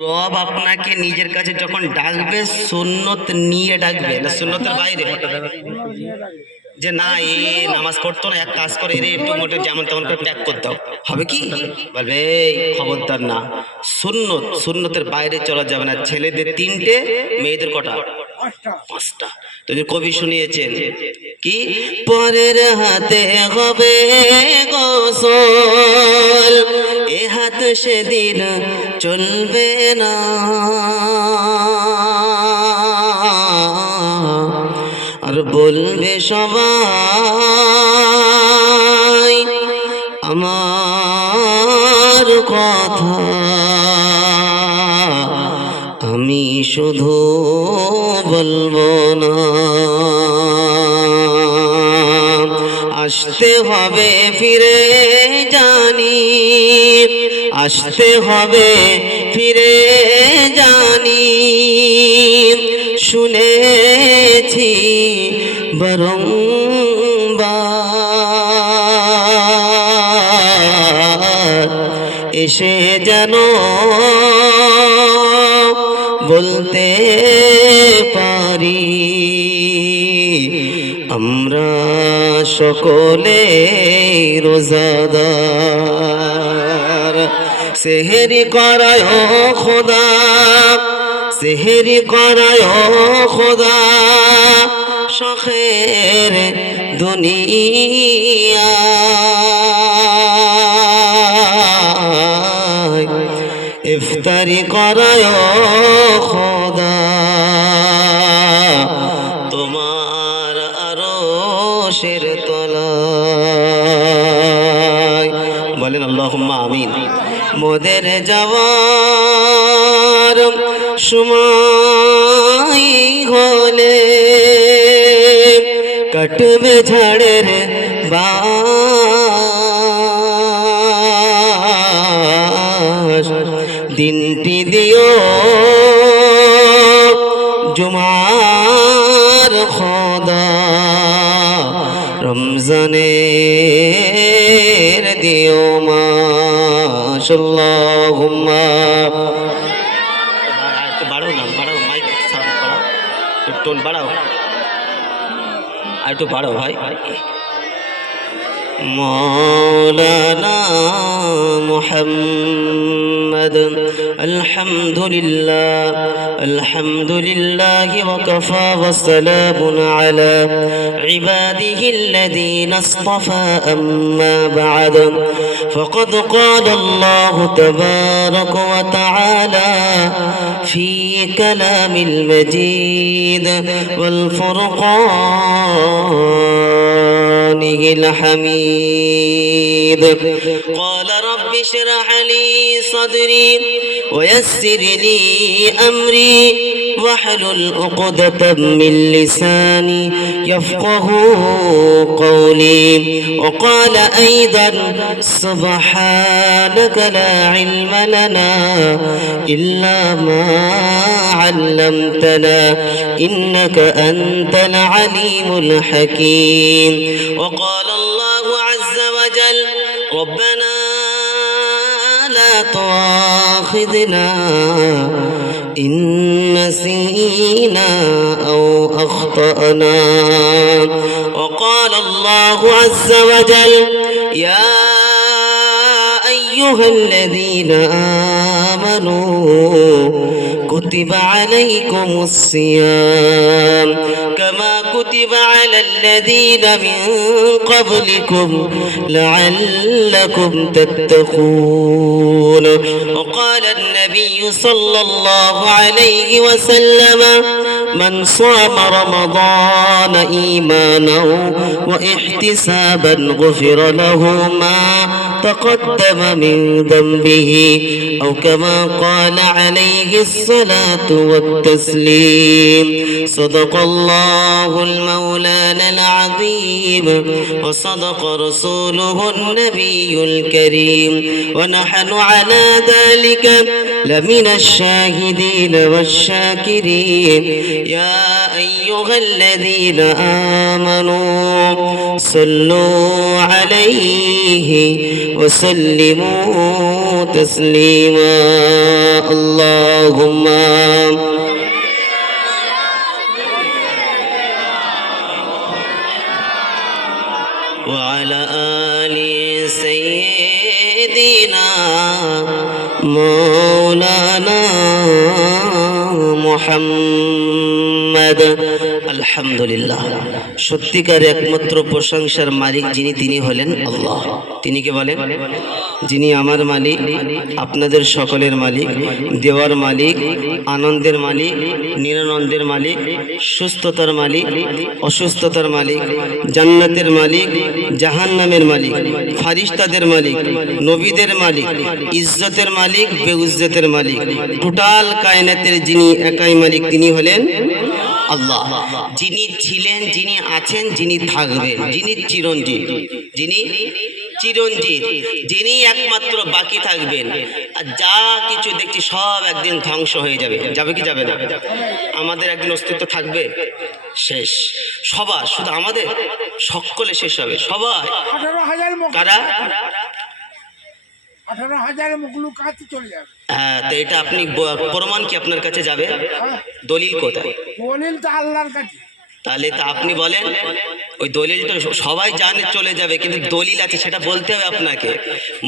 রব আপনাকে নিজের কাছে যখন ডাকবে সুন্নত নিয়ে ডাকবে, না সুন্নতের বাইরে। যে না এ নামাজ পড়তো না, এক কাজ করে এরে একটু মোটে যেমন তেমন করে ত্যাগ করতে হবে, কি বলবে এই খবরদার না, সুন্নতের বাইরে চলা যাবে না। ছেলেদের 3টে, মেয়েদের কটা? 5টা। তো কবি শুনিয়েছেন কি, পরের হাতে হবে গোসল, এ হাত সেদিন চলবে না, আর বলবে সবাই আমার কথা, আমি শুধু বলবো না। আসতে হবে ফিরে জানি, আসতে হবে ফিরে জানি, শুনেছি বারংবার, এসে যেন বলতে পারি আমরা সকলে রোজাদার। সেহেরি করায় খোদা, সেহেরি করায় খোদা, শখের দুনিয়া, ইফতারি করায় খোদা, তোমার আরশের তলায়। বলেন আল্লাহুম্মা আমিন। মোদের যাওয়ার সময় হলে কাটবে ঝাড়ের বাঁশ, দিনটি দিও জুমার খোদা, রমজানের দিও মাস। আল্লাহুম্মা, একটু বাড়াও না, বাড়াও মাইক সাউন্ড বাড়াও, একটু টোন বাড়াও, আর একটু বাড়াও ভাই। مولانا محمد الحمد لله، الحمد لله وكفى، وسلام على عباده الذين اصطفى. أما بعد، فقد قال الله تبارك وتعالى في كلام المجيد والفرقان الحميد، قال رب اشرح لي صدري ويسر لي أمري واحلل عقدة من لساني يفقه قولي. وقال أيضا سبحانك لا علم لنا إلا ما علمتنا إنك أنت العليم الحكيم. وقال الله عز وجل ربنا لا تؤاخذنا إن نسينا أو أخطأنا. وقال الله عز وجل يا أيها الذين آمنوا كتب عليكم الصيام كما كتب على الذين من قبلكم لعلكم تتقون. وقال النبي صلى الله عليه وسلم من صام رمضان إيمانا واحتسابا غفر له ما تقدم من ذنبه أو كما قال عليه الصلاة والتسليم. صدق الله المولانا العظيم وصدق رسوله النبي الكريم، ونحن على ذلك لمن الشاهدين والشاكرين. يا أيها أيها الذين آمنوا صلوا عليه وسلموا تسليما اللهم وعلى آل سيدنا مولانا محمد আলহামদুলিল্লাহ সত্যিকার একমাত্র প্রশংসার মালিক যিনি তিনি হলেন আল্লাহ। তিনি কে বলেন? যিনি আমার মালিক, আপনাদের সকলের মালিক, দেওয়ার মালিক, আনন্দের মালিক, নিরানন্দের মালিক, সুস্থতার মালিক, অসুস্থতার মালিক, জান্নাতের মালিক, জাহান্নামের মালিক, ফারিস্তাদের মালিক, নবীদের মালিক, ইজ্জতের মালিক, বেউজ্জতের মালিক, টোটাল কায়নাতের যিনি একাই মালিক তিনি হলেন আল্লাহ। যিনি ছিলেন, যিনি আছেন, যিনি থাকবেন, যিনি চিরঞ্জীব, যিনি চিরঞ্জীব, যিনি একমাত্র বাকি থাকবেন। আর যা কিছু দেখছি সব একদিন ধ্বংস হয়ে যাবে। যাবে কি যাবে না? আমাদের একদিন অস্তিত্ব থাকবে? শেষ। সবার, শুধু আমাদের সকলে শেষ হবে সবাই। কারা? 18,000 মুখলুকাত চলে যাবে। হ্যাঁ, তো এটা আপনি প্রমাণ কি আপনার কাছে যাবে? দলিল কোথায়? দলিল তো আল্লাহর কাছে। তাহলে তা আপনি বলেন, ওই দলিলটা সবাই জানে চলে যাবে, কিন্তু দলিল আছে সেটা বলতে হবে আপনাকে।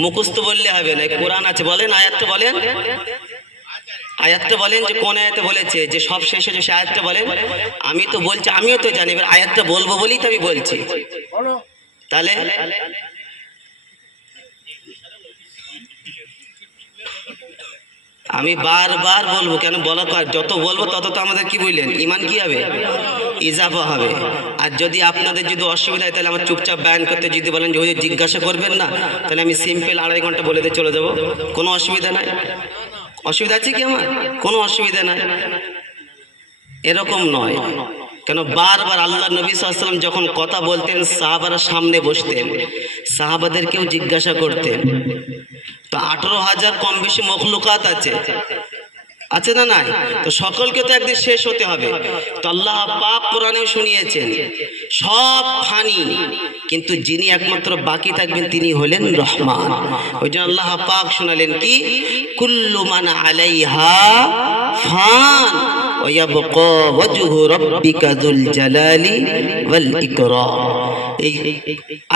মুখস্থ বললে হবে না। কোরআন আছে, বলেন আয়াতটা বলেন, আয়াতটা বলেন যে কোন আয়াতে বলেছে যে সব শেষ হয়ে সে আয়াতটা বলেন। আমি তো বলছি, আমিও তো জানি, এবার আয়াতটা বলবো বলেই তো আমি বলছি। তাহলে আমি বারবার বলবো, কেন বলা, যত বলবো তত তো আমাদের কি বললেন ইমান কি হবে? ইজাফা হবে। আর যদি আপনাদের যদি অসুবিধা হয় তাহলে আমার চুপচাপ বয়ান করতে যদি বলেন যে ওই জিজ্ঞাসা করবেন না, তাহলে আমি সিম্পল 2.5 ঘন্টা বলে দিয়ে চলে যাবো। কোনো অসুবিধা নাই। অসুবিধা আছে কি আমার? কোনো অসুবিধা নাই। এরকম নয়। কেন বারবার আল্লাহ নবী সাল্লাল্লাহু আলাইহি ওয়াসাল্লাম যখন কথা বলতেন সাহাবারা সামনে বসতেন, সাহাবাদেরকেও জিজ্ঞাসা করতেন। তো 18,000 কম বেশি মখলুকাত আছে, আছে না নাই? তো সকলকে তো একদিন শেষ হতে হবে। তো আল্লাহ পাক কোরআনেও শুনিয়েছেন সব ফানি, কিন্তু যিনি একমাত্র বাকি থাকবেন তিনি হলেন রহমান। ওই জন্য আল্লাহ পাক শোনালেন কি, কুল্লু মান আলাইহা ফান ওয়া ইয়াবকা ওয়াজহু রাব্বিকা যুল জালালি ওয়াল ইকরাম। এই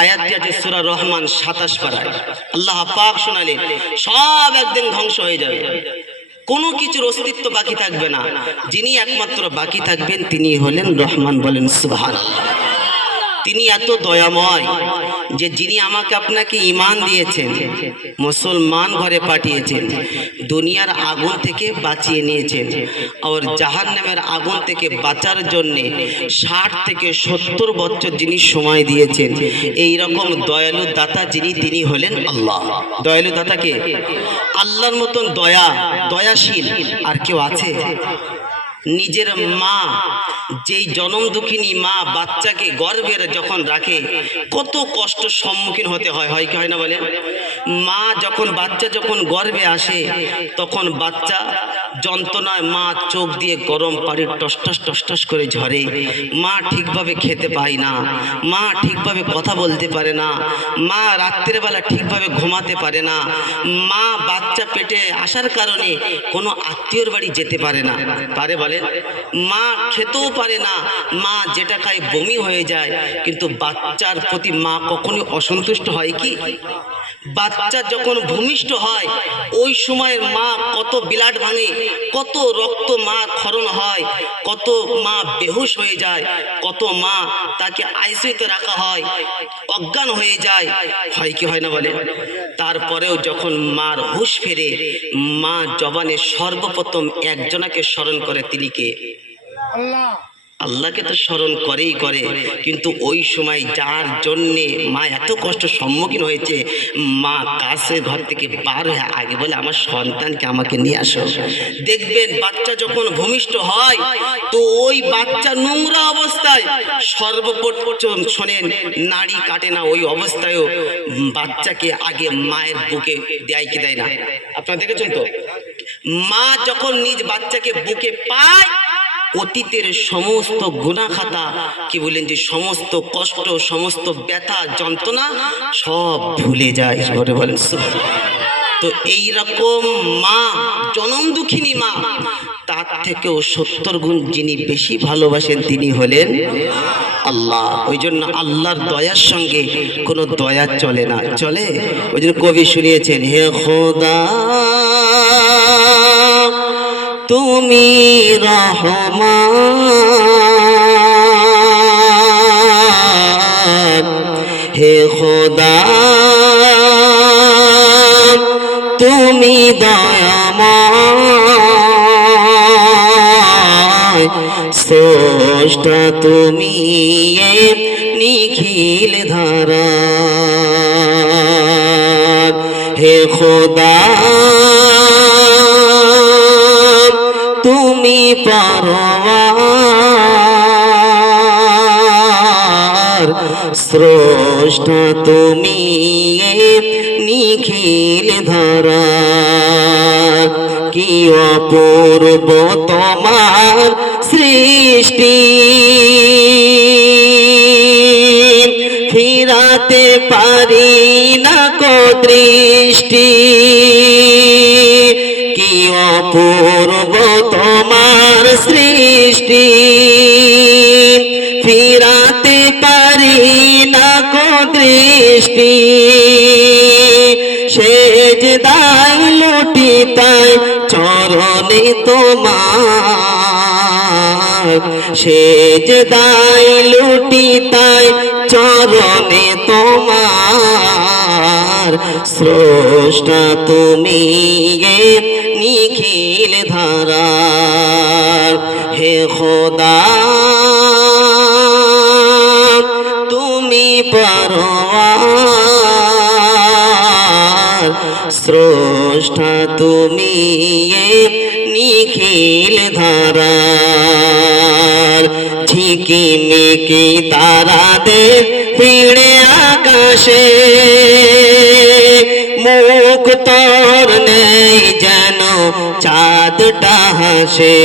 আয়াতটি আছে সূরা রহমান 27 পারায়। আল্লাহ পাক শোনালেন সব একদিন ধ্বংস হয়ে যাবে, কোনো কিছুর অস্তিত্ব বাকি থাকবে না। যিনি একমাত্র বাকি থাকবেন তিনি হলেন রহমান। বলেন সুবহানাল্লাহ। তিনি এত দয়াময় যে যিনি আমাকে আপনাকে ঈমান দিয়েছেন, মুসলমান ঘরে পাঠিয়েছেন, দুনিয়ার আগুন থেকে বাঁচিয়ে নিয়েছেন, আর জাহান্নামের আগুন থেকে বাঁচার জন্য 60 থেকে 70 বছর যিনি সময় দিয়েছেন, এই রকম দয়ালু দাতা যিনি তিনি হলেন আল্লাহ। দয়ালু দাতাকে আল্লাহর মতন দয়াশীল আর কেউ আছে? নিজের মা, যেই জনম দুঃখিনী মা বাচ্চাকে গর্ভে যখন রাখে কত কষ্ট সম্মুখীন হতে হয়, হয় কি হয় না বলেন? মা যখন বাচ্চা যখন গর্ভে আসে তখন বাচ্চা যন্ত্রণায় মা চোখ দিয়ে গরম পানির টসটস টসটস করে ঝরে, মা ঠিকভাবে খেতে পায় না, মা ঠিকভাবে কথা বলতে পারে না, মা রাত্রের বেলা ঠিকভাবে ঘুমাতে পারে না, মা বাচ্চা পেটে আসার কারণে কোনো আত্মীয়র বাড়ি যেতে পারে না, পারে বলেন? মা খেতেও পারে না, মা যেটা খায় বমি হয়ে যায়। কিন্তু বাচ্চার প্রতি মা কখনোই অসন্তুষ্ট হয় কি? বাচ্চা যখন ভূমিষ্ঠ হয় ওই সময়ের মা কত বিলাট ভাঙে, কত রক্ত মা ক্ষরণ হয়, কত মা বেহুশ হয়ে যায়, কত মা তাকে আইসিইউতে রাখা হয়, অজ্ঞান হয়ে যায়, হয় কি হয় না বলে? তারপরেও যখন মার হুঁশ ফেরে মা জবানে সর্বপ্রথম একজনাকে স্মরণ করে, তিনি কে? আল্লাহ। আল্লাহকে তো স্মরণ করেই করে, কিন্তু ওই সময় যার জন্যে মা এত কষ্ট সম্মুখীন হয়েছে, মা কাছে ঘর থেকে বার হয়ে আগে বলে আমার সন্তানকে আমাকে নিয়ে আসো। দেখবেন বাচ্চা যখন ভূমিষ্ঠ হয় তো ওই বাচ্চা নোংরা অবস্থায়, সর্বপ্রথম শোনেন নাড়ি কাটে না, ওই অবস্থায়ও বাচ্চাকে আগে মায়ের বুকে দেয় কি দেয় না? আপনারা দেখেছেন তো? মা যখন নিজ বাচ্চাকে বুকে পায় অতীতের সমস্ত গুনাহ খাতা, কি বলেন যে সমস্ত কষ্ট, সমস্ত ব্যথা যন্ত্রণা সব ভুলে যায়। জোরে বলেন সুবহানাল্লাহ। তো এই রকম মা, জনম দুঃখিনী মা, তার থেকেও 70 গুণ যিনি বেশি ভালোবাসেন তিনি হলেন আল্লাহ। ওই জন্য আল্লাহর দয়ার সঙ্গে কোনো দয়া চলে না, চলে? ওই জন্য কবি শুনিয়েছেন, হে খোদা তুমি রহমান, হে খোদা তুমি দয়াময়, স্রষ্টা তুমি এ নিখিল ধারা, হে খোদা তুমি পরওয়ার, স্রষ্টা তুমি এ নিখিল ধারা, কি অপূর্ব তোমার সৃষ্টি, ফিরাতে পারি না কো দৃষ্টি, কি অপূর্ব তোমার সৃষ্টি, ফিরাতে পারি না কো দৃষ্টি, সেজদায় লুটি তাই চরণে তোমার, সেজদায় লুটি তাই চরণে তোমার, স্রষ্টা তুমি এ নিখিল ধারার, হে খোদা তুমি পরওয়ার, স্রষ্টা তুমি এ নিখিল ধারার, ঝিকিমিকি তারাদের ভিড়ে আকাশে মুখ তোর নেই যেন চাঁদটা হাসে,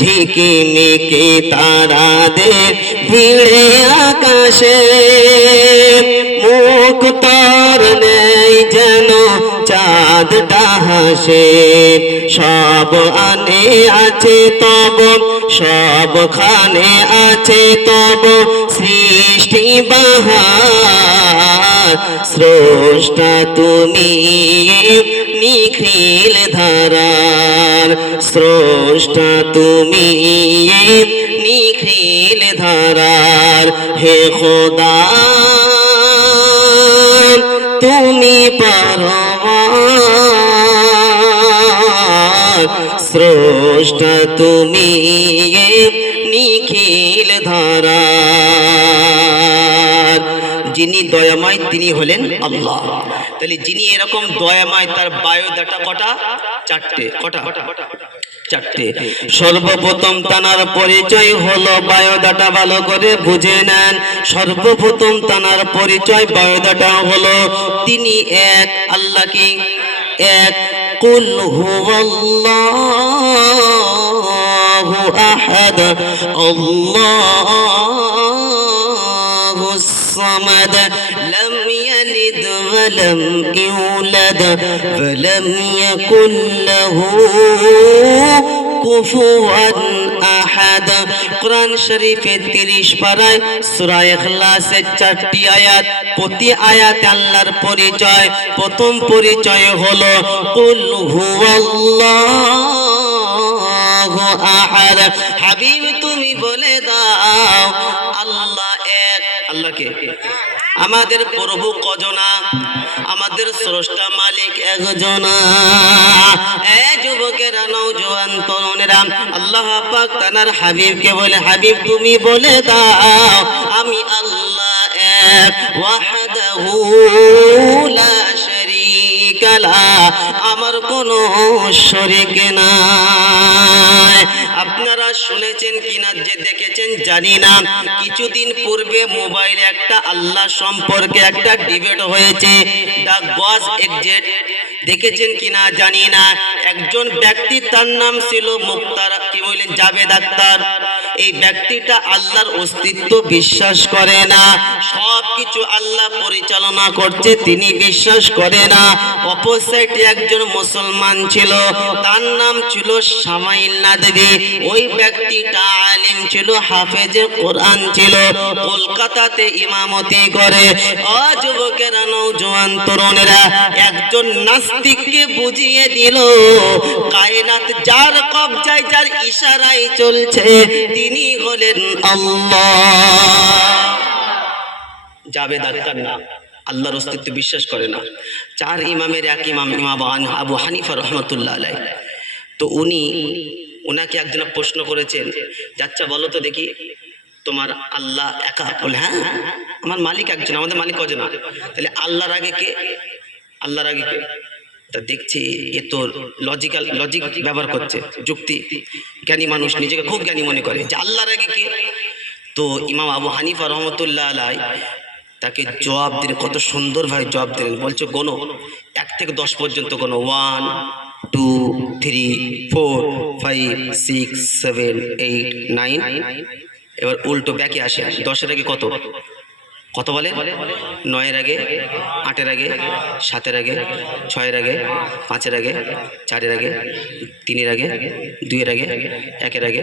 ঝিকিমিকি তারাদের ভিড়ে আকাশে মুখ তোর নেই যেন চাঁদটা হাসে, সব আনে আছে তব, সবখানে আছে তব সৃষ্টি বাহার, স্রষ্টা তুমি নিখিল ধারার, স্রষ্টা তুমি নিখিল ধারার, হে খোদা তুমি পরওয়ার, স্রষ্টা তুমি নিখিল ধারার, যিনি দয়াময় তিনি হলেন আল্লাহ। তাহলে যিনি এরকম দয়াময় তার বায়োডাটা কটা? চারটে। কটা? চারটে। সর্বপ্রথম তানার পরিচয় হলো বায়োডাটা, ভালো করে বুঝে নেন। সর্বপ্রথম তানার পরিচয় বায়োডাটা হলো তিনি এক, আল্লাহ কি এক, কুল হুয়াল্লাহু আহাদ আল্লাহুস সামাদ লাম ইয়ালিদ ওয়া লাম ইউলাদ ওয়া লাম ইয়াকুল লাহু কুফুয়ান আহাদ। কোরআন শরীফের 30 পারায় সূরা ইখলাসের 4টি আয়াত, প্রতি আয়াতে আল্লাহর পরিচয়। প্রথম পরিচয় হলো কুল হুয়াল্লাহু আহাদ, হাবিব তুমি বলে দাও আল্লাহ এক। আল্লাহকে আমাদের প্রভু কজনা? আমাদের স্রষ্টা মালিক একজনা। এ যুবকেরা, নওজোয়ান তরুণেরা, আল্লাহ পাক তার হাবিবকে বলে, হাবিব তুমি বলে দাও আমি আল্লাহ এক, ওয়াহদাহু লা শারীকা লা, আমার কোনো শরীক নাই। আপনারা শুনেছেন কিনা যে দেখেছেন জানি না, কিছুদিন পূর্বে মোবাইলে একটা আল্লাহ সম্পর্কে একটা ডিবেট হয়েছে, দা গজ এক্সিট। দেখেছেন কিনা জানি না। একজন ব্যক্তি, তার নাম ছিল মুক্তার, কি বললেন যাবে ডাক্তার, এই ব্যক্তিটা আল্লাহর অস্তিত্ব বিশ্বাস করে না, সব কিছু আল্লাহ পরিচালনা করছে তিনি বিশ্বাস করে না। অপর সাইডে একজন মুসলমান ছিল, তার নাম ছিল শামাইল নাদবী। ওই ব্যক্তিটা আলেম ছিল, হাফেজে কোরআন ছিল, কলকাতাতে ইমামতি করে। ও যুবকেরা, নওজোয়ান তরুণেরা, একজন নাস্তিককে বুঝিয়ে দিল কায়নাত যার কবজায়, যার ইশারায় চলছে, তিনি হলেন আল্লাহ। যাবে ডাক্তার না, আল্লাহর অস্তিত্ব বিশ্বাস করে না। চার ইমামের এক ইমাম, ইমাম আবু হানিফা রহমতুল্লাহ আলাইহি। তো ওনাকে একজন প্রশ্ন করেছেন, যাচ্ছা বলো তো দেখি তোমার আল্লাহ একা? বলে হ্যাঁ, আমার মালিক একজন। আমাদের মালিক কজন? তাহলে আল্লাহর আগে কে? আল্লাহর আগে কে? তা দেখছি এ তো লজিক ব্যবহার করছে, যুক্তি। জ্ঞানী মানুষ নিজেকে খুব জ্ঞানী মনে করে, যে আল্লাহর আগে কে? তো ইমাম আবু হানিফা রহমতুল্লাহ আলাইহি তাকে জবাব দিলেন, কত সুন্দরভাবে জবাব দিলেন। বলছে গোনো, 1 থেকে 10 পর্যন্ত গোনো, 1 2 3 4 5 6 7 8 9। এবার উল্টো ব্যাকে আসে, 10-এর আগে কত? কত বলে? 9-এর আগে, 8-এর আগে, 7-এর আগে, 6-এর আগে, 5-এর আগে, 4-এর আগে, 3-এর আগে, 2-এর আগে, 1-এর আগে।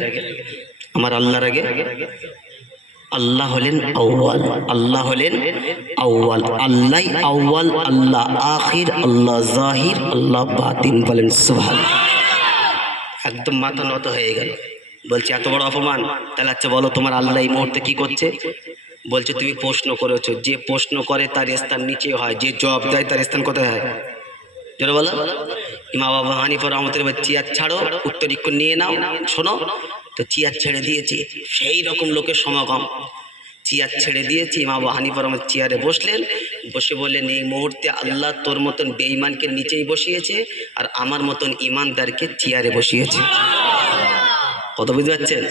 আমার আল্লাহর আগে। আল্লাহ হলেন আউয়াল, আল্লাহ হলেন আউয়াল, আল্লাহ আউয়াল, আল্লাহ আখির, আল্লাহ জাহির, আল্লাহ বাতিন। বলেন সুবহানাল্লাহ। একদম মাথা নত হয়ে গেল। বলছে এত বড় অপমান? তাহলে আচ্ছা বলো তোমার আল্লাহ এই মুহূর্তে কি করছে? বলছে তুমি প্রশ্ন করেছো, যে প্রশ্ন করে তার স্থান নিচে হয়, যে জবাব দেয় তার স্থান কোথায় হয়? যেটা বলো। ইমাম আবু হানিফা রহমতুল্লাহ, চেয়ার ছাড়ো, উত্তরীক্ষণ নিয়ে নাও, শোনো। তো চেয়ার ছেড়ে দিয়েছি, সেই রকম লোকের সমাগম। চেয়ার ছেড়ে দিয়েছি, ইমাম আবু হানিফা রহমতুল্লাহ চেয়ারে বসলেন, বসে বললেন এই মুহূর্তে আল্লাহ তোর মতন বেঈমানকে নিচেই বসিয়েছে, আর আমার মতন ইমানদারকে চেয়ারে বসিয়েছে। কত বুঝতে পারছেন?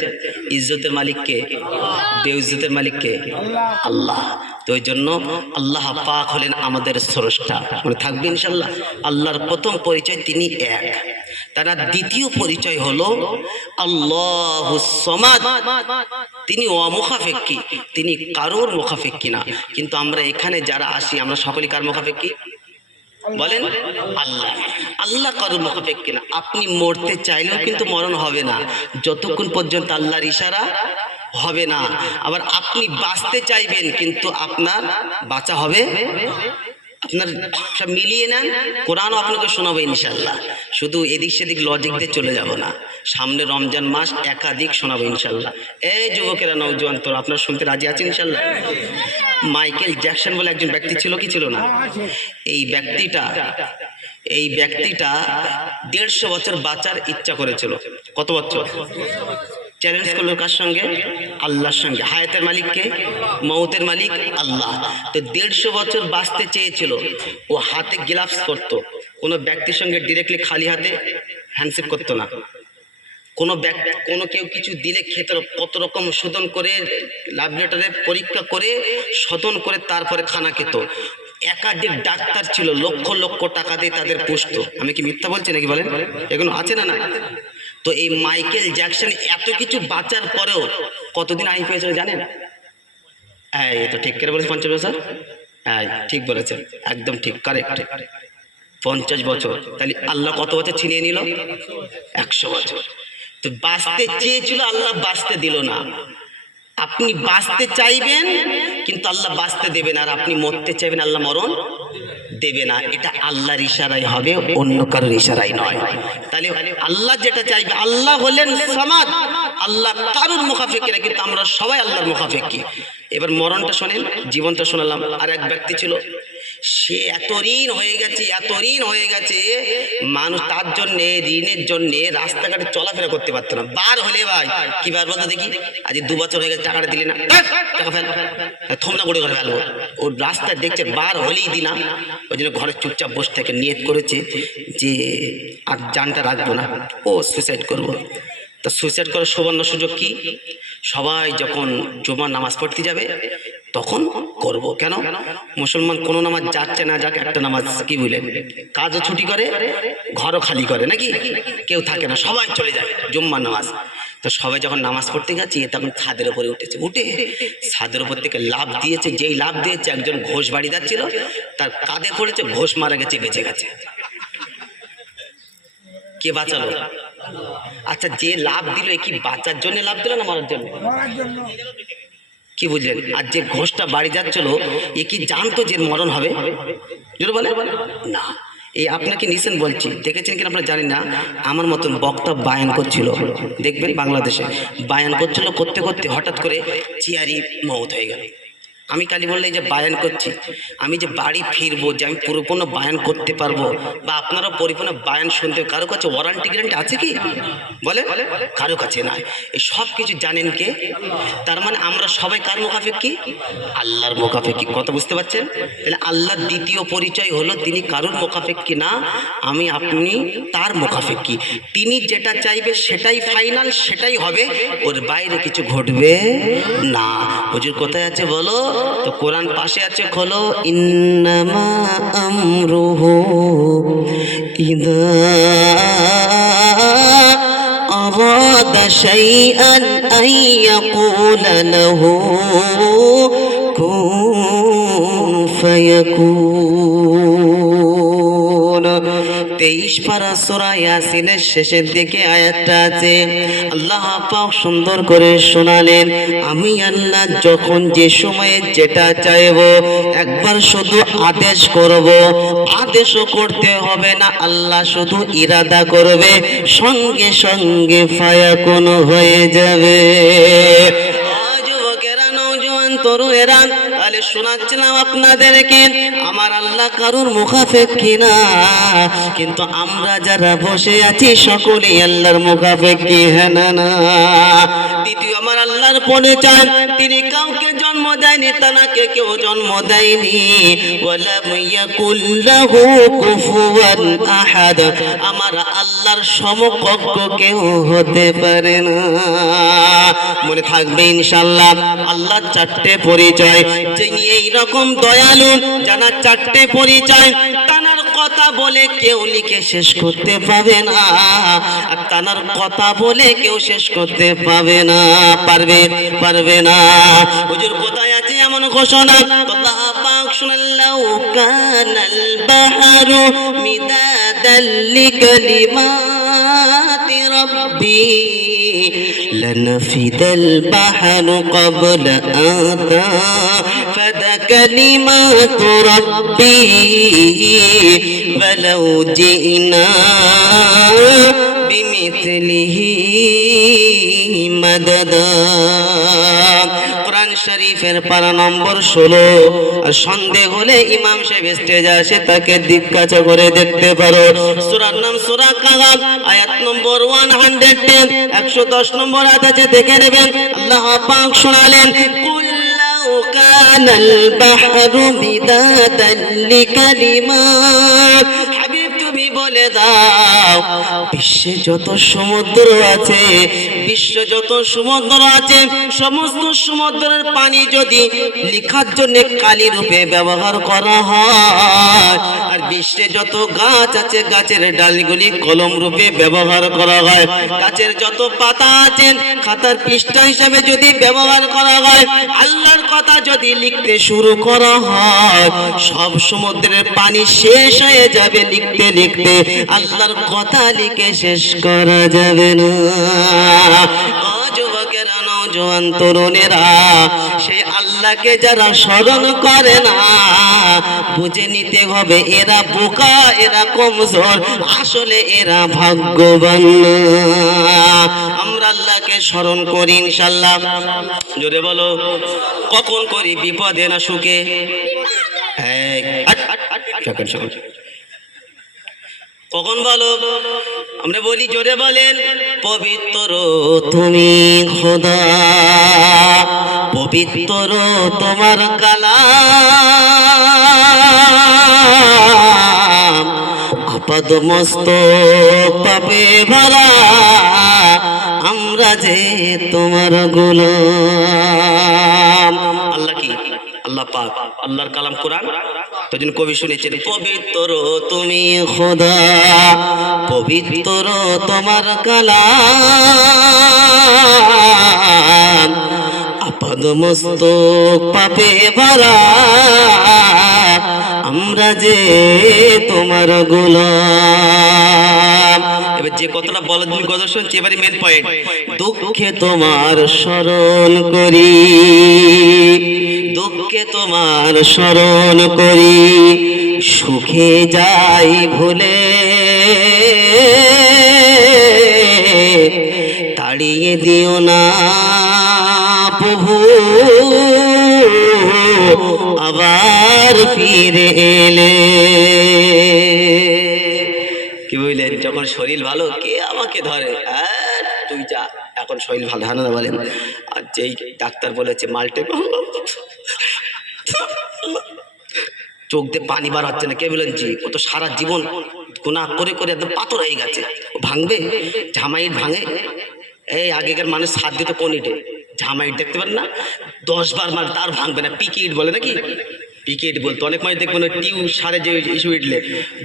ইজ্জতের মালিককে, বেইজ্জতের মালিককে আল্লাহ। তো ওই জন্য আল্লাহ পাক হলেন আমাদের স্রষ্টা। মানে থাকবে ইনশাল্লাহ। আল্লাহর প্রথম পরিচয় তিনি এক। তার দ্বিতীয় পরিচয় হলো আল্লাহুস সামাদ, তিনি অমুখাপেক্ষী, তিনি কারোর মুখাপেক্ষী না। কিন্তু আমরা এখানে যারা আসি, আমরা সকলেই কার মুখাপেক্ষী? বলেন আল্লাহ। আল্লাহ কারোর মুখাপেক্ষী না। আপনি মরতে চাইলেও কিন্তু মরণ হবে না যতক্ষণ পর্যন্ত আল্লাহর ইশারা হবে না। আবার আপনি বাঁচতে চাইবেন, কিন্তু আপনার বাঁচা হবে। আপনার সব মিলিয়ে নেন, কোরআনও আপনাকে শোনাবো ইনশাল্লাহ। শুধু এদিক সেদিক লজিক দিয়ে চলে যাব না। সামনে রমজান মাস, একাধিক শোনাবো ইনশাল্লাহ। এই যুবকেরা, নওজোয়ান তোর, আপনারা শুনতে রাজি আছেন ইনশাল্লাহ? মাইকেল জ্যাকসন বলে একজন ব্যক্তি ছিল, কি ছিল না? এই ব্যক্তিটা 150 বছর বাঁচার ইচ্ছা করেছিল। কত বছর? চ্যালেঞ্জ করলো কার সঙ্গে? আল্লাহর সঙ্গে। হায়াতের মালিককে, মৌতের মালিক আল্লাহ। তো 150 বছর বাঁচতে চেয়েছিল। ও হাতে গ্লাভস করতো, কোনো ব্যক্তির সঙ্গে ডিরেক্টলি খালি হাতে হ্যান্ডশেক করতো না। কোনো কেউ কিছু দিলে খেতে কত রকম শোধন করে, ল্যাবরেটরে পরীক্ষা করে শোধন করে তারপরে খানা খেত। একাধিক ডাক্তার ছিল, লক্ষ লক্ষ টাকা দিয়ে তাদের পুষতো। আমি কি মিথ্যা বলছি নাকি বলেন? এগুলো আছে না? না। তো এই মাইকেল জ্যাকসন এত কিছু বাঁচার পরেও কতদিন আইন পেয়েছিল জানেন? এই তো ঠিক করে বলেছে, 50 বছর। হ্যাঁ ঠিক বলেছেন, একদম ঠিক, কারেক্ট। 50 বছর। তাহলে আল্লাহ কত বছর ছিনিয়ে নিল? 100 বছর। তো বাঁচতে চেয়েছিল, আল্লাহ বাঁচতে দিল না। আপনি বাঁচতে চাইবেন কিন্তু আল্লাহ বাঁচতে দেবে না, আর আপনি মরতে চাইবেন, আল্লাহ মরণ দেবে না। এটা আল্লাহর ইশারায় হবে, অন্য কারোর ইশারায় নয়। তাহলে আল্লাহ যেটা চাইবে, আল্লাহ হলেন সামাদ, আল্লাহ কারোর মুখাপেক্ষী না, কিন্তু আমরা সবাই আল্লাহর মুখাপেক্ষী। এবার মরণটা শোনেন, জীবনটা শোনালাম। আর এক ব্যক্তি ছিল, সে এত ঋণ হয়ে গেছে, মানুষ তার জন্যে, ঋণের জন্যে রাস্তাঘাটে চলাফেরা করতে পারতো না। বার হলে ভাই কি বার বলতো দেখি, আজ 2 বছর হয়ে গেছে টাকাটা দিলে না, টাকা ফেল, থমনা করে করে ফেলবো। ওর রাস্তায় দেখছে বার হলেই দিলাম। ওই জন্য ঘরে চুপচাপ বসে থেকে নিয়ত করেছে যে আর জানটা রাখবো না, ও সুইসাইড করবো। তা সুইসাইড করার সুবর্ণ সুযোগ কি? সবাই যখন জুমার নামাজ পড়তে যাবে তখন করব। কেন? মুসলমান কোনো নামাজ যাচ্ছে না যাক, একটা নামাজ কি বলেন, কাজও ছুটি করে, ঘরও খালি করে, নাকি কেউ থাকে না, সবাই চলে যায় জুম্মার নামাজ। তো সবাই যখন নামাজ পড়তে গেছি তখন ছাদের উপরে উঠেছে, উঠে ছাদের উপর থেকে লাফ দিয়েছে। যেই লাফ দিয়েছে একজন ঘোষ বাড়ি যাচ্ছিল, তার কাঁধে পড়েছে, ঘোষ মারা গেছে, বেঁচে গেছে। কে বাঁচালো? আচ্ছা, যে লাভ দিল এ কি বাঁচার জন্য লাভ দিল না মারার জন্য? মরার জন্য। কি বুঝলেন? আর যে ঘোষটা বাড়ি যাচ্ছিল এ কি জানতো যে মরণ হবে? জোরে বলে না। এই আপনাকে নিছেন বলছি, দেখেছেন কিনা আপনারা জানি না। আমার মতন বক্তা বায়ান করছিল, দেখবেন বাংলাদেশে বায়ান করছিল, করতে করতে হঠাৎ করে চিয়ারি মওত হয়ে গেল। আমি কালি বললে যে বায়ান করছি, আমি যে বাড়ি ফিরবো, যে আমি পরিপূর্ণ বায়ান করতে পারবো বা আপনারা পরিপূর্ণ বায়ান শুনতে, কারো কাছে ওয়ারান্টি গ্যারান্টি আছে কি? বলে কারো কাছে নাই। এই সব কিছু জানেন কে? তার মানে আমরা সবাই কার মুখাফেক কি? আল্লাহর মুখাফেক কি। কথা বুঝতে পারছেন? তাহলে আল্লাহর দ্বিতীয় পরিচয় হলো তিনি কারোর মুখাফেক কি না, আমি আপনি তার মুখাফেক কি। তিনি যেটা চাইবে সেটাই ফাইনাল, সেটাই হবে, ওর বাইরে কিছু ঘটবে না। হুজুর কোথায় আছে বলো তো? কোরআন পাশে আছে, খোলো। ইন্নামা আমরুহু ইযা আরাদা শাইআন আন ইয়াকুলা লাহু কুন ফায়াকুন। 23 পারা সূরা ইয়াসিনের শেষের দিকে আয়াতটা আছে। আল্লাহ পাক সুন্দর করে শোনালেন, আমি আল্লাহ যখন যে সময়ে যেটা চাইব একবার শুধু আদেশ করব, আদেশও করতে হবে না, আল্লাহ শুধু ইরাদা করবে, সঙ্গে সঙ্গে ফায়াকুন হয়ে যাবে। যুবকেরা, নওজোয়ান তরুণেরা, তাহলে শোনাচ্ছিলাম আপনাদেরকে আমার আল্লাহ কারুর মুখাফেক কিনা, কিন্তু আমরা যারা বসে আছি সকলেই আল্লাহর মুখাফেক কি, হ্যাঁ না না? দ্বিতীয় আমার আল্লাহর পরিচয়, তিনি কাউকে জন্ম দেয়নি, তানাকে কেউ জন্ম দেয়নি। ওয়ালাম ইয়াকুল লাহু কুফুয়ান আহাদ, আমার আল্লাহর সমকক্ষ কেউ হতে পারে না। মনে থাকবে ইনশাআল্লাহ। আল্লাহ চারটে পরিচয়, যিনি এই রকম দয়ালু, জানার চারটে পরিচয়, তানার কথা বলে কেউ লিখে শেষ করতে পাবে না, আর তানার কথা বলে কেউ শেষ করতে পাবে না, পারবে না। হুজুর কোথায় আছে এমন ঘোষণা? আল্লাহ পাক শুনাল্লাহু কানাল বাহরু মিদাদাল লিকালিমাতি রাব্বি لنفد البحر قبل أن تنفد كلمات ربي ولو جئنا بمثله مددا। কোরআন শরীফের পারা নম্বর 16। আর সন্দেহ হলে ইমাম সাহেব স্টেজে আসে, তাকে জিজ্ঞাসা করে দেখতে পারো। সূরার নাম সূরা কাহাফ, আয়াত নম্বর 110, 110 নম্বর আয়াত আছে, দেখে নেবেন। আল্লাহ পাক শোনালেন, কুল লাউ কানাল বাহরু মিদাদান লিকালিমাত, হাবিব তুমি বলে দাও বিশ্বে যত সমুদ্র আছে, বিশ্ব যত সমুদ্র আছে, সমস্ত সমুদ্রের পানি যদি লেখার জন্য কালি রূপে ব্যবহার করা হয়, আর বিশ্বে যত গাছ আছে গাছের ডালগুলি কলম রূপে ব্যবহার করা হয়, গাছের যত পাতা আছে খাতার পৃষ্ঠা হিসাবে যদি ব্যবহার করা হয়, আল্লাহর কথা যদি লিখতে শুরু করা হয়, সব সমুদ্রের পানি শেষ হয়ে যাবে, লিখতে লিখতে আল্লাহর কথা লিখে শেষ করা যাবে না। যুবকেরা, নওজোয়ান তরুণেরা, সেই আল্লাহকে যারা স্মরণ করে না, বুঝে নিতে হবে এরা বোকা, এরা কমজোর, আসলে এরা ভাগ্যবান। আমরা আল্লাহকে স্মরণ করি ইনশাআল্লাহ। জোরে বলো, কখন করি? বিপদে না সুখে? হ্যাঁ, কখন বলো? আমরা বলি, জোরে বলেন, পবিত্র তুমি খোদা, পবিত্র তোমার কালাম, আপাদ মস্তক পাপে ভরা, আমরা যে তোমার গোলাম। আল্লাহ কি? আল্লাহ আল্লাহ পাক, আল্লাহর কালাম কোরআন। তো যিনি কবি শুনেছেন, পবিত্র তুমি খোদা, পবিত্র তোমার কালাম, আপাদ মস্তক পাপে ভরা, আমরা যে তোমার গোলাম। এবার যে কথাটা বলার জন্য গজল শুনছি, এবারে মেন পয়েন্ট। দুঃখে তোমার স্মরণ করি, দুঃখে তোমার স্মরণ করি, সুখে যাই ভুলে, তাড়িয়ে দিও না প্রভু, আবার ফিরে এলে। কি বুঝলেন? যখন শরীর ভালো কে আমাকে ধরে, তুই যা, এখন শরীর ভালো, হ্যাঁ না বলেন? আর যেই ডাক্তার বলেছে মাল্টে, চোখ দিয়ে পানি বার হচ্ছে না, কে বলেন? জি। ও তো সারা জীবন গুনাহ করে করে একদম পাথর হয়ে গেছে, ও ভাঙবে? ঝামাইট ভাঙে? এই আগেকার মানুষ সাত দিত কোন ইটে, ঝামাইট দেখতে পারেন না, 10 বার মার তার ভাঙবে না, পিকেট বলে নাকি, পিকেট বলতো। অনেক মানুষ দেখবেন ওই টিউ সারে যে ইস্যু ইটলে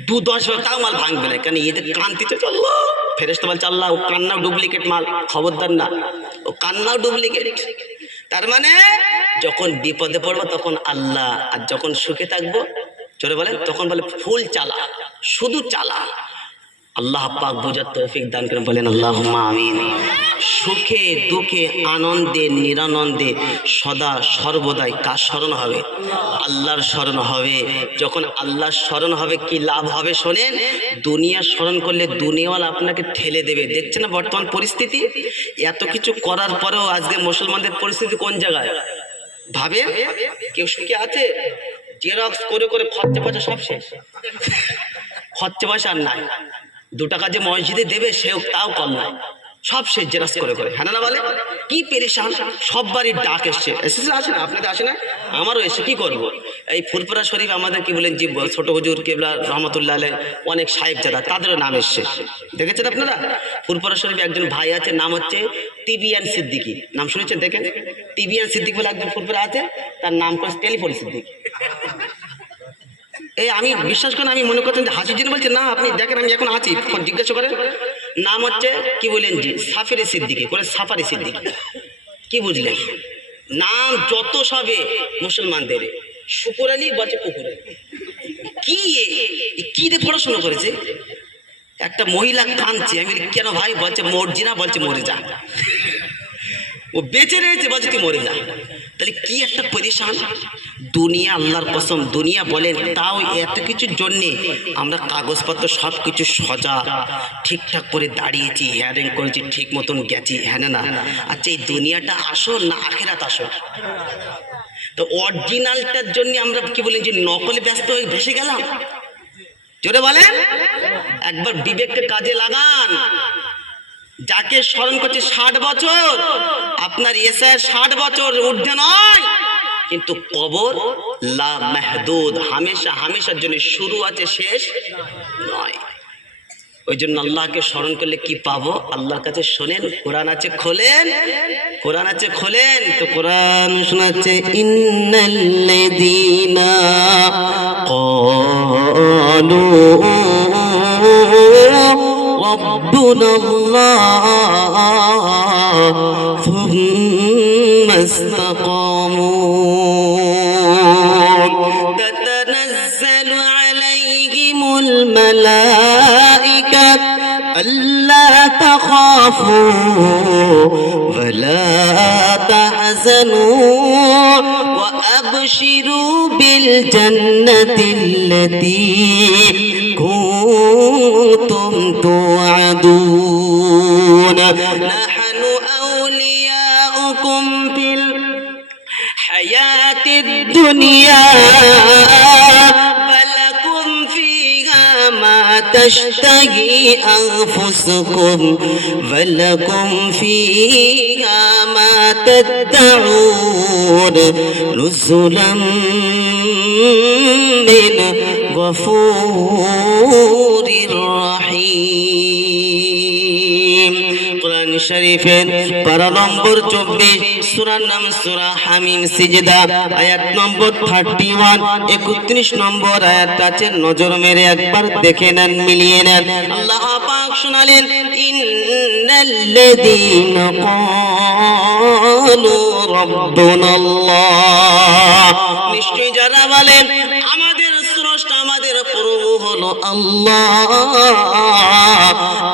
2-10 বার তাও মাল ভাঙবে না, কারণ এদের কান্তিতে চললো, ফেরেশতা বলছে আল্লাহ ও কান্নাও ডুপ্লিকেট মাল, খবরদার না, ও কান্নাও ডুপ্লিকেট। তার মানে যখন বিপদে পড়বো তখন আল্লাহ, আর যখন সুখে থাকবো, চলে বলেন, তখন বলে ফুল চালা, শুধু চালা। আল্লাহ পাক বোঝার তৌফিক দান করেন, বলেন আল্লাহুম্মা আমিন। সুখে দুঃখে আনন্দে নিরানন্দে সদা সর্বদাই কার স্মরণ হবে? আল্লাহর স্মরণ হবে। যখন আল্লাহর স্মরণ হবে কি লাভ হবে শোনেন, দুনিয়া স্মরণ করলে দুনিয়াওয়ালা আপনাকে ঠেলে দেবে। দেখছেন না বর্তমান পরিস্থিতি, এত কিছু করার পরেও আজকে মুসলমানদের পরিস্থিতি কোন জায়গায় ভাবে? কেউ সুখে আছে? জেরক্স করে করে খরচা পয়সা সব শেষ, খরচা পয়সা আর নাই, 2 টাকা যে মসজিদে দেবে সেও তাও কম নাই, সব শেষ জেরক্স করে করে, হ্যাঁ না বলে? কি পেরেশান, সব বাড়ির ডাক এসছে, এসেছে আসে না? আপনাদের আসে না? আমারও এসে, কি করব? এই ফুরফুরা শরীফ আমাদের কি বলেন, যে ছোট হুজুর কেবলা রহমতুল্লাহ আলাইহ, অনেক সাহেবজাদা, তাদেরও নাম এসছে, দেখেছেন আপনারা? ফুরফুরা শরীফ একজন ভাই আছে, নাম হচ্ছে টিবিয়ান সিদ্দিকী, নাম শুনেছেন? দেখেন, টিবিয়ান সিদ্দিক বলে একজন ফুরফুরা আছে, তার নাম করে টেলিফোন সিদ্দিক। এই আমি বিশ্বাস করেন, আমি মনে করতেন যে হাসির জন্য বলছি, না আপনি দেখেন আমি এখন আছি, জিজ্ঞাসা করেন। নাম হচ্ছে কি বলেন, জি সাফারি সিদ্দিকী, করে সাফারি সিদ্দিকী। কি বুঝলেন? নাম যত সবে মুসলমানদের, শুকুর আলী বলছে কুকুর আলী। কি কি দিয়ে পড়াশোনা করেছে? একটা মহিলা কাঁদছে, আমি বলি কেন ভাই? বলছে মরজি না, বলছে মরে যা, ও বেঁচে রয়েছে, বলছে তুই মরে যা। তাহলে কি একটা পরিশান দুনিয়া, আল্লাহর কসম দুনিয়া বলেন। তাও এত কিছুর জন্যে আমরা কাগজপত্র সব কিছু সজা ঠিকঠাক করে দাঁড়িয়েছি, হেয়ারিং করেছি, ঠিক মতন গেছি, হ্যাঁ না? আচ্ছা এই দুনিয়াটা আসল না আখিরাত আসল? তো অরিজিনালটার জন্য আমরা কি বলেন যে নকলে ব্যস্ত হয়ে ভেসে গেলাম, জোরে বলেন। একবার বিবেককে কাজে লাগান। যাকে স্মরণ করছে 60 বছর, আপনার এসে 60 বছর ঊর্ধ্বে নয়, কিন্তু কবর লা মাহদুদ, হামেশা হামেশার জন্য, শুরু আছে শেষ নয়। ওই জন্য আল্লাহকে স্মরণ করলে কি পাবো? আল্লাহর কাছে শোনেন, কোরআন আছে খোলেন, কোরআন আছে খোলেন, তো কোরআন শোনাচ্ছে ইন্নাল্লাযীনা ক্বালু রাব্বুনাল্লাহ থুম্মা ইসতাকামু তাতানাজ্জালু আলাইহিমুল মালাইকা আল্লা তাখাফু ওয়ালা তাহজানু ওয়া আবশিরু বিল জান্নাতিল্লাতী কুনতুম তুআদুন নাহনু আউলিয়াউকুম ফিল হায়াতিদ দুনিয়া ওয়ালাকুম ফিহা মা তাশতাহি আনফুসুকুম ওয়ালাকুম ফিহা মা তাদউন নুজুলাম মিন গফুরির রহিম। কোরআন কোরআন শরীফের পারা নম্বর 24, সূরার নাম সূরা হামিম সিজদা, আয়াত নম্বর 31, 31 নম্বর আয়াত আছে। নজর মেরে একবার দেখে নেন, মিলিয়ে নেন। আল্লাহ পাক শোনালেন, ইন্নাল্লাযীনা ক্বালু রাব্বুনাল্লাহ, নিশ্চয়ই যারা বলেন আমাদের স্রষ্টা, আমাদের প্রভু হলো আল্লাহ,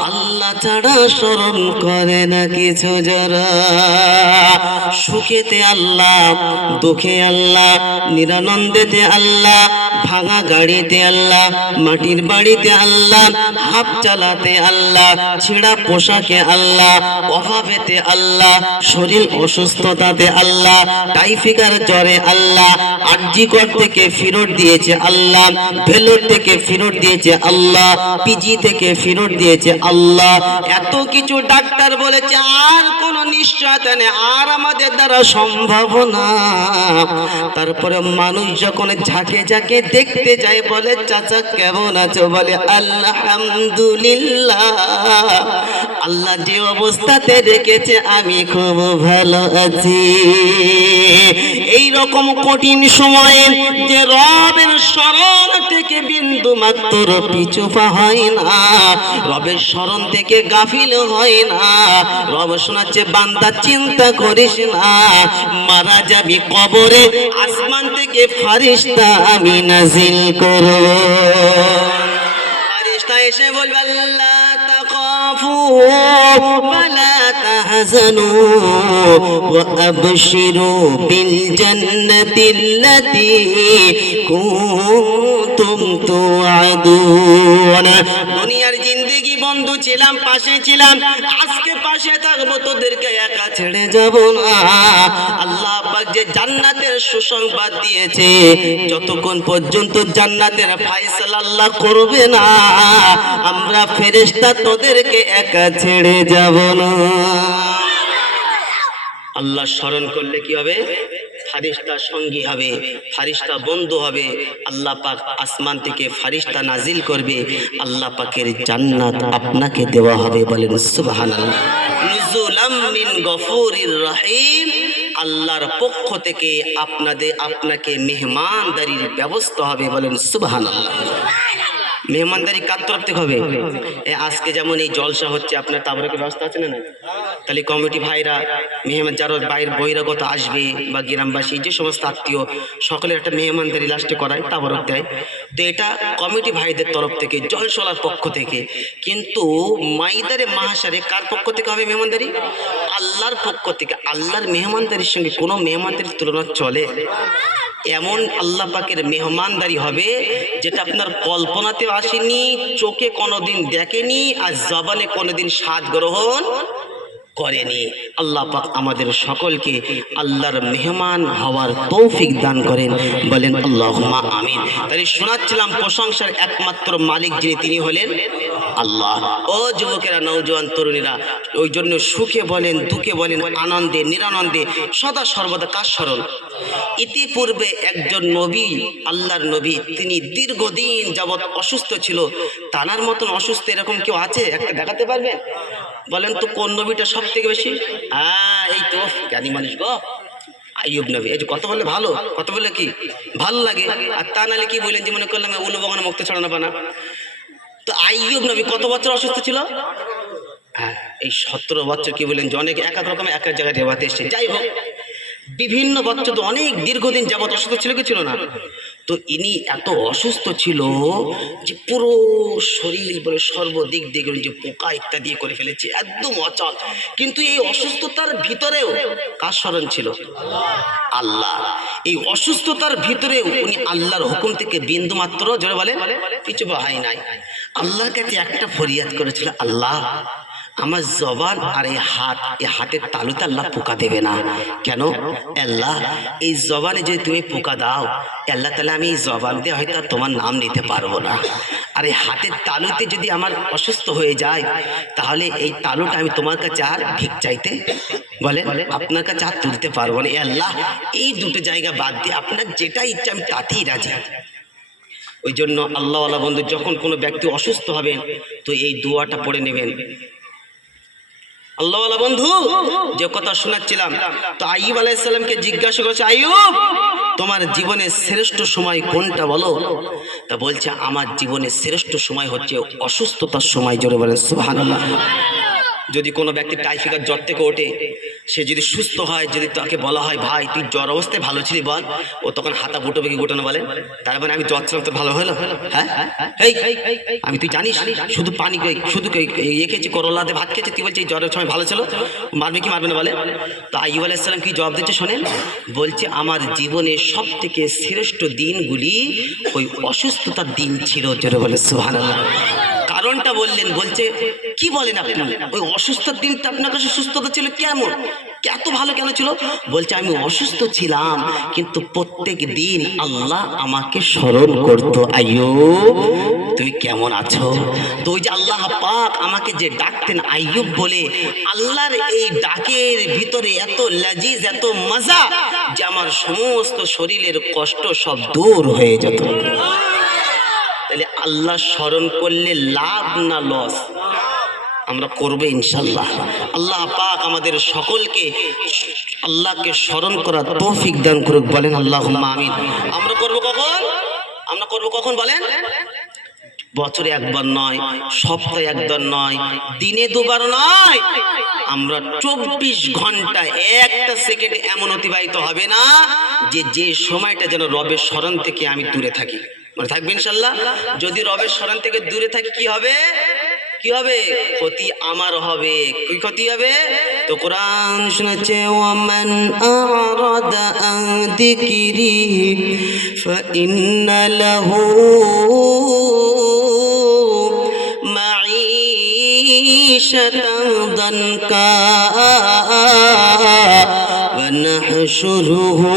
আল্লাহ ছাড়া স্মরণ করে না কিছু যারা। সুখেতে আল্লাহ, দুঃখে আল্লাহ, নিরানন্দেতে আল্লাহ, ভাঙা গাড়িতে আল্লাহ, মাটির বাড়িতে আল্লাহ, হাফ চালাতে আল্লাহ, ছেঁড়া পোশাকে আল্লাহ, অভাবেতে আল্লাহ, শরীর অসুস্থতাতে আল্লাহ, টাইফিকার জ্বরে আল্লাহ, আরজিকর থেকে ফেরত দিয়েছে আল্লাহ, ভেলোর থেকে ফেরত দিয়েছে আল্লাহ, পিজি থেকে ফেরত দিয়েছে আল্লাহ। এত কিছু ডাক্তার বলেছে, আর কোন নিশ্চয়তা নেই, আর আমাদের দ্বারা সম্ভব না। তারপরে মানুষ যখন ঝাঁকে ঝাঁকে দেখতে যায়, বলে চাচা কেমন আছো? বলে আলহামদুলিল্লাহ, আল্লাহ যে অবস্থাতে রেখেছে আমি খুব ভালো আছি। এই রকম কঠিন সময়ে যে রবের স্মরণ থেকে বিন্দু মাত্র পিছু পা হয় না, রবের স্মরণ থেকে গাফিল হয় না। রব শোনাচ্ছে, বান্দা চিন্তা করিস না, মারা যাবি কবরে, আসমান থেকে ফারিস্তা আমি নাজিল করব। ফারিস্তা এসে বলবে, আল্লাহ তাখাফু ওয়ালা তাহজানু ওয়া আবশিরু বিল জান্নাতিল্লাতী কুনতুম তুআদুন। দুনিয়ার জিন্দেগি বন্ধু ছিলাম, পাশে ছিলাম, আজকে পাশে থাকবো, তোদেরকে একা ছেড়ে যাব না। আল্লাহ পাক যে জান্নাতের সুসংবাদ দিয়েছে, যতক্ষণ পর্যন্ত জান্নাতের ফয়সালা আল্লাহ করবে না, আমরা ফেরেশতা তোদেরকে একা ছেড়ে যাব না। আল্লাহ স্মরণ করলে কি হবে? ফারিস্তা সঙ্গী হবে, ফারিস্তা বন্ধু হবে। আল্লাহ পাক আসমান থেকে ফারিস্তা নাজিল করবে, আল্লাহ পাকের জান্নাত আপনাকে দেওয়া হবে। বলেন সুবহানাল্লাহ। নুজুলাম মিন গফুরির রহিম, আল্লাহর পক্ষ থেকে আপনাকে মেহমানদারির ব্যবস্থা হবে। বলেন সুবহানাল্লাহ। মেহমানদারি কার তরফ থেকে হবে? আজকে যেমন এই জলসা হচ্ছে, আপনার তাবরকের ব্যবস্থা আছে না? না, তাহলে কমিটি ভাইরা, মেহমান যারা বাইরের বহিরাগত আসবে বা গ্রামবাসী যে সমস্ত আত্মীয়, সকলের একটা মেহমানদারি লাস্টে করায়, তাবরক দেয়। তো এটা কমিটি ভাইদের তরফ থেকে, জলসলার পক্ষ থেকে। কিন্তু মাইদারে মাহাসারে কার পক্ষ থেকে হবে মেহমানদারি? আল্লাহর পক্ষ থেকে। আল্লাহর মেহমানদারির সঙ্গে কোনো মেহমানদারির তুলনা চলে? এমন আল্লাহ পাকের মেহমানদারি হবে যেটা আপনার কল্পনাতেও আসেনি, চোখে কোনোদিন দেখেনি, আর জবানে কোনোদিন স্বাদ গ্রহণ করেনি। আল্লাহ পাক আমাদের সকলকে আল্লাহর মেহমান হওয়ার তৌফিক দান করেন। বলেন আল্লাহুম্মা আমিন। তাই শোনাচ্ছিলাম, প্রশংসার একমাত্র মালিক যিনি, তিনি হলেন আল্লাহ। ও যুবকেরা, নওজোয়ান তরুণীরা, ওই জন্য সুখে বলেন, দুঃখে বলেন, আনন্দে নিরানন্দে সদা সর্বদা কার স্মরণ? ইতিপূর্বে একজন নবী, আল্লাহর নবী, তিনি দীর্ঘদিন যাবৎ অসুস্থ ছিল। তানার মতন অসুস্থ এরকম কেউ আছে? একটা দেখাতে পারবেন? বলেন তো কোন নবীটা সব থেকে বেশি? এই তো জ্ঞানী মানুষ গো, আইয়ুব নবী। এই যে কত বলে ভালো, কত বলে কি ভালো লাগে। আর তা নাহলে কি বলেন যে মনে করলাম উলু বাগানে মুক্ত ছড়ানো বানা। তো আইয়ুব নবী কত বছর অসুস্থ ছিল? এই 17 বছর। কি বলেন যে অনেক এক এক রকম এক এক জায়গায় রেবাতে এসছে। যাই হোক, বিভিন্ন বছর তো অনেক দীর্ঘদিন যাবত অসুস্থ ছিল কি ছিল না? তো ইনি এত অসুস্থ ছিল যে পুরো শরীর বলে সর্বদিক দিয়ে যে পোকা ইত্যাদি করে ফেলেছে, একদম অচল। কিন্তু এই অসুস্থতার ভিতরেও কার স্মরণ ছিল? আল্লাহ। এই অসুস্থতার ভিতরেও উনি আল্লাহর হুকুম থেকে বিন্দু মাত্র, জোরে বলে, কিছু বাহাই নাই। আল্লাহর কাছে একটা ফরিয়াদ করেছিল, আল্লাহ আমার জবান আর এই হাতের তালুতে আল্লাহ পোকা দেবে না কেন? আল্লাহ এই জবানে যদি তুমি পোকা দাও আল্লাহ, তাহলে আমি এই জবান দিয়ে হয়তো আর তোমার নাম নিতে পারবো না। আর এই হাতের তালুতে যদি আমার অসুস্থ হয়ে যায়, তাহলে এই তালুটা আমি তোমার কাছে আর ভিক চাইতে, বলে আপনার কাছে আর তুলতে পারবো না। আল্লাহ এই দুটো জায়গা বাদ দিয়ে আপনার যেটা ইচ্ছা আমি তাতেই রাজি। ওই জন্য আল্লাহওয়ালা বন্ধু, যখন কোনো ব্যক্তি অসুস্থ হবেন তো এই দোয়াটা পড়ে নেবেন। আল্লাহওয়ালা বন্ধু যে কথা শোনাচ্ছিলাম, তো আইয়ুব আলাইহিস সালামকে জিজ্ঞাসা করেছে, আইয়ুব তোমার জীবনের শ্রেষ্ঠ সময় কোনটা বলো? তা বলছে আমার জীবনের শ্রেষ্ঠ সময় হচ্ছে অসুস্থতার সময়। জোরে বলেন সুবহানাল্লাহ। যদি কোনো ব্যক্তি টাইফয়েড জ্বর থেকে ওঠে, সে যদি সুস্থ হয়, যদি তাকে বলা হয় ভাই তুই জ্বর অবস্থায় ভালো ছিলি বল, ও তখন হাতা গুটোবে কি গুটানো বলে? তার মানে আমি জ্বর ছিলাম তো ভালো হলো? হ্যাঁ, এই আমি তুই জানিস শুধু পানি শুধু ইয়ে খেয়েছি, করলাতে ভাত খেয়েছি, তুই বলছি এই জ্বরের সময় ভালো ছিল, মারবে কি মারবে না বলে? তো আইয়ুব আলাইহিস সালাম কি জবাব দিচ্ছে শোনেন, বলছে আমার জীবনের সব থেকে শ্রেষ্ঠ দিনগুলি ওই অসুস্থতার দিন ছিল। জোরে বলে সুবহানাল্লাহ। কারণটা বললেন, বলছে কি বলেন আপনি, ওই অসুস্থতার দিনটা আপনার কাছে সুস্থতা ছিল কেমন, এত ভালো কেন ছিল? বলছে আমি অসুস্থ ছিলাম কিন্তু প্রত্যেক দিন আল্লাহ আমাকে স্মরণ করতো, আইয়ুব তুমি কেমন আছো? তো ওই যে আল্লাহ পাক আমাকে যে ডাকতেন আইয়ুব বলে, আল্লাহর এই ডাকের ভিতরে এত লাজিজ, এত মজা যে আমার সমস্ত শরীরের কষ্ট সব দূর হয়ে যেত। তাহলে আল্লাহ স্মরণ করলে লাভ না লস? আমরা করবো ইনশাল্লাহ। আল্লাহ পাক আমাদের সকলকে আল্লাহকে স্মরণ করার তৌফিক দান করুক, বলেন আল্লাহুম্মা আমিন। আমরা করব কখন? আমরা করব কখন বলেন? বছরে একবার নয়, সপ্তাহে একবার নয়, দিনে দুবার নয়, আমরা 24 ঘন্টা একটা সেকেন্ড এমন অতিবাহিত হবে না যে সময়টা যেন রবের স্মরণ থেকে আমি দূরে থাকি। মানে থাকবে ইনশাল্লাহ। যদি রবের স্মরণ থেকে দূরে থাকি কি হবে? কি হবে? ক্ষতি আমার হবে। কি ক্ষতি হবে? তো কোরআন শোনাচ্ছে, ওয়ামান আরাদা আন যিকরি ফাইন্না লাহু মাঈশাতান দানকা ওয়া নাহশুরুহু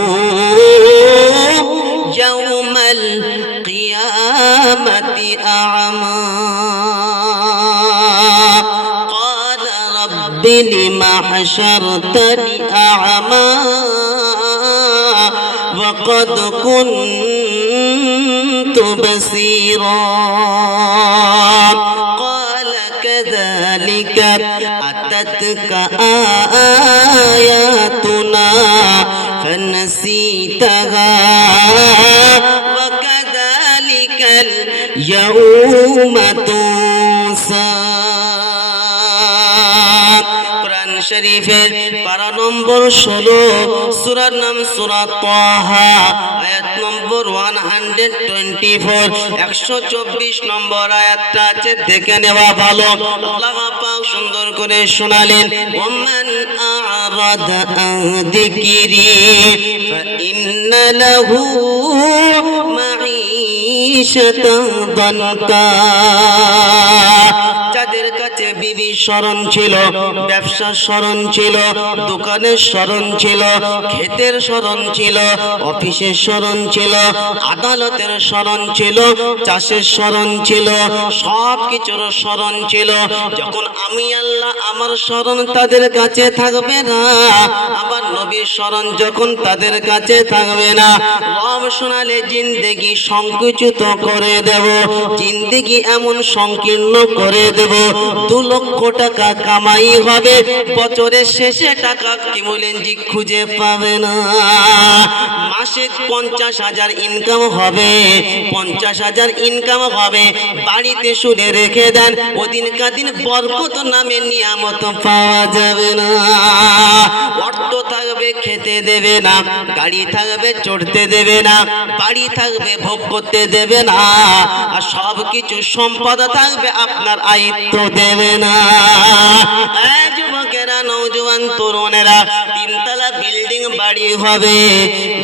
ইয়াওমাল কিয়ামাতি আ'মা لما حشرتني أعمى وقد كنت بصيرا قال كذلك أتتك آياتنا فنسيتها وكذلك اليوم تنسى। শরীফের পারা নম্বর 16, সূরার নাম সূরা তাহা, আয়াত নম্বর 124, 124 নম্বর আয়াতটা আছে, দেখে নেওয়া ভালো। আল্লাহ পাক সুন্দর করে শোনালেন, ওমান আরাদা আন যিকরি ফাইন্না লাহু মাঈশাতান দানকা। যাদের কাছে বিবি স্মরণ ছিল, ব্যবসার স্মরণ ছিল, দোকানের স্মরণ ছিল, ক্ষেতের স্মরণ ছিল, অফিসের স্মরণ ছিল, আদালতের স্মরণ ছিল, চাষের স্মরণ ছিল, সব কিছুর স্মরণ ছিল, যখন আমি আল্লাহ আমার স্মরণ তাদের কাছে থাকবে না, আমার নবীর স্মরণ যখন তাদের কাছে থাকবে না, রব শোনালে জিন্দেগি সংকুচিত করে দেব, জিন্দেগি এমন সংকীর্ণ করে দেব, 2 লক্ষ টাকা কামাই হবে, বছরের শেষে টাকা কি বলেন জি খুঁজে পাবে না। মাসে 50,000 ইনকাম হবে, 50,000 ইনকাম হবে, বাড়িতে শুনে রেখে দেন, ওদিনকার দিন বরকত নামে নিয়ামত পাওয়া যাবে না। অর্থ থাকবে খেতে দেবে না, গাড়ি থাকবে চড়তে দেবে না, বাড়ি থাকবে ভোগ করতে দেবে না, আর সব কিছু সম্পদ থাকবে আপনার আয়ত্ত দেবে না। যুবকেরা, নওজোয়ান তরুণেরা, 3 তলা বিল্ডিং বাড়ি হবে,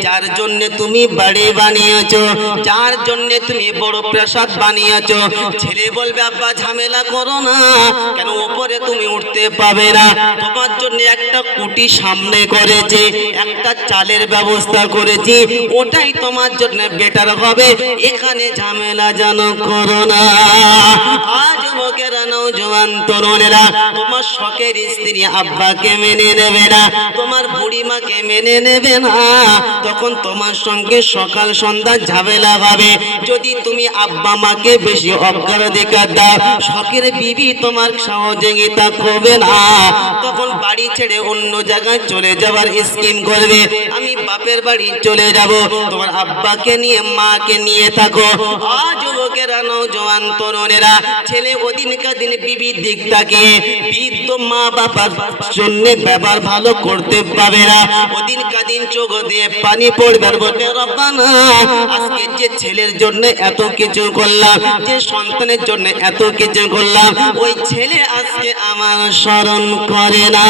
যার জন্য তুমি বাড়ি বানিয়েছো, যার জন্য তুমি বড় প্রাসাদ বানিয়েছো, ছেলে বলবে আব্বা ঝামেলা করো না, কেন উপরে তুমি উঠতে পাবে না, তোমার জন্য একটা কুটি সামনে করেছি, একটা চালের ব্যবস্থা করেছি, ওটাই তোমার জন্য বেটার হবে, এখানে ঝামেলা যেন করো না। আজ যুবকেরা, নওজোয়ান তরুণেরা, তোমার শখের স্ত্রী আব্বাকে মেনে নেবে না, তোমার তোমার বুড়িমাকে মেনে নেবে না, তখন তোমার সঙ্গে সকাল সন্ধ্যা ঝামেলা হবে। যদি তুমি আব্বা মাকে বেশি অগ্রাধিকার দাও, শখের বিবি তোমার সহযোগিতা করবে না, তখন বাড়ি ছেড়ে অন্য জায়গায় চলে যাওয়ার স্কিম করবে। আমি বাপের বাড়ি চলে যাব, তোমার আব্বাকে নিয়ে মাকে নিয়ে থাকো। আজ যুবকেরা, নওজোয়ান তরুণেরা, ছেলে ওদিনকার দিন বিবির দিক তাকিয়ে বৃদ্ধ মা বাবার জন্য ব্যবহার ভালো করতে পারবে না। ওদিনকার দিন চোখ দিয়ে পানি পড়বে আর বলবে, রব্বানা, আজকে যে ছেলের জন্য এত কিছু করলাম, যে সন্তানের জন্য এত কিছু করলাম, ওই ছেলে আজকে আমার স্মরণ করে না।